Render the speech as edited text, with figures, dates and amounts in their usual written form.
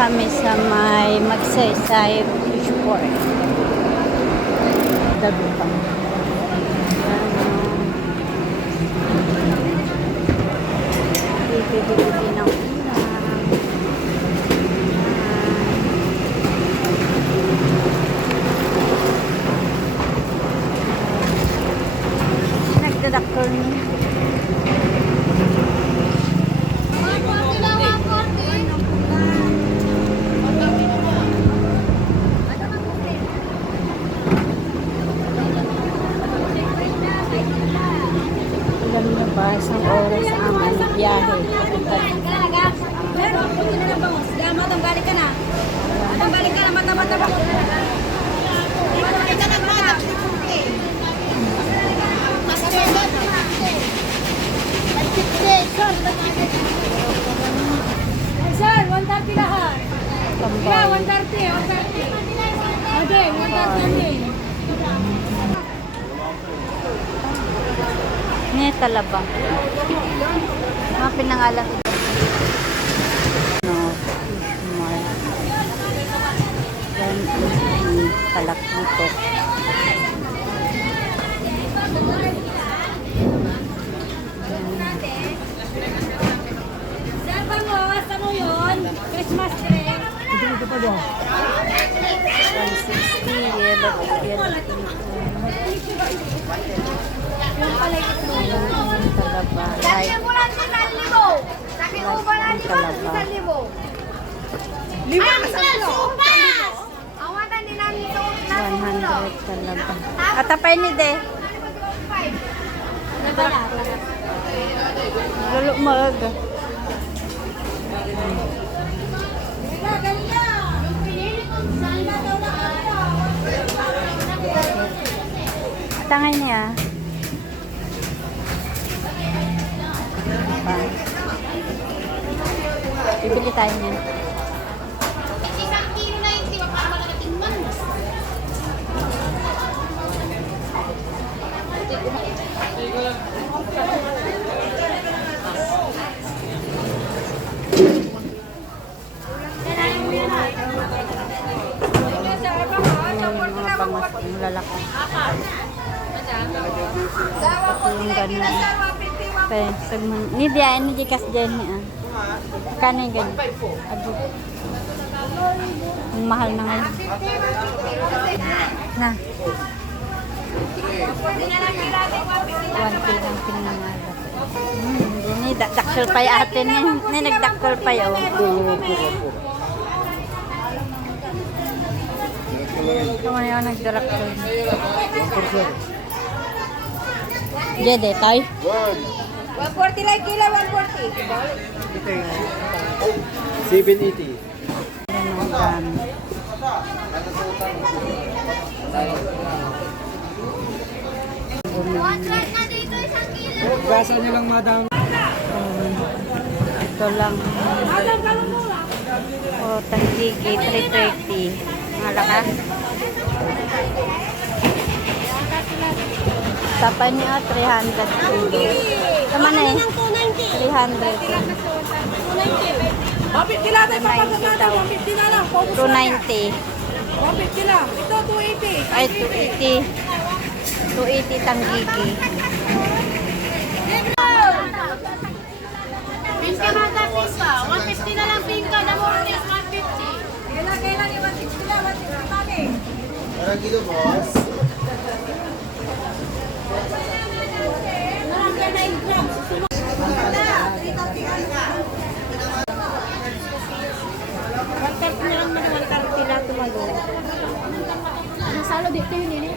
kami sa may Magsaysay Fish Port. Gabi pa. Bibili ng ulam. Nagdadaktor niya. Ilan na ba? Isang oras ang biyahe. Balik ka na. Balik ka na. Mata-mata ba? Sir, 130 lahat. Yeah, 130. Okay, 130. Ini talaba. Mga pinangalan. No, fish mart. Yan ang talakito. Sir, bangus, ano yun? Christmas tree. 160, yellow. Yung pala ito. Talaba. Dati mo lang 1,000. Sabi ko ba lang 1,000? Lima ka sa awatan din namin ito. 100 talaba. At apay ni De. Lalo maaga. Tangay niya. Bibili tayo niyan. Isang kilo na yung siwa para malalaking man. Mga pangas ng lalaki. Pati yung ganun. Ni dia, ini jikas dyan niya. Kano yung ganun? Ado. Ang mahal na ngayon. Na. 1 kilo ang pinangalat. Hindi, daktal pa yung atin. Hindi, nagdaktal pa yun. Ito nga yung nagdaktal. Jede, tayo. 140 lang kilo, 140. Ito yung 780. Yan ang dami. Na dito isang kilo. Gasa nyo lang, madam. Ito lang. O, tangkiki, 330. Malakas. Tapay niya, 300 kilo. Tama na eh. 300. 150 lang tayo papagkakata, 150 na lang. 290. 150 lang. Ito, 280. Ay, 280. 280 tangkiki. Pinka mata, pinka. 150 na lang pinka. Na morning, 150. Kailan yung 160 lang, 160 mami. Parang gito, boss. Marang 9 grams. Nasalo dito yun eh.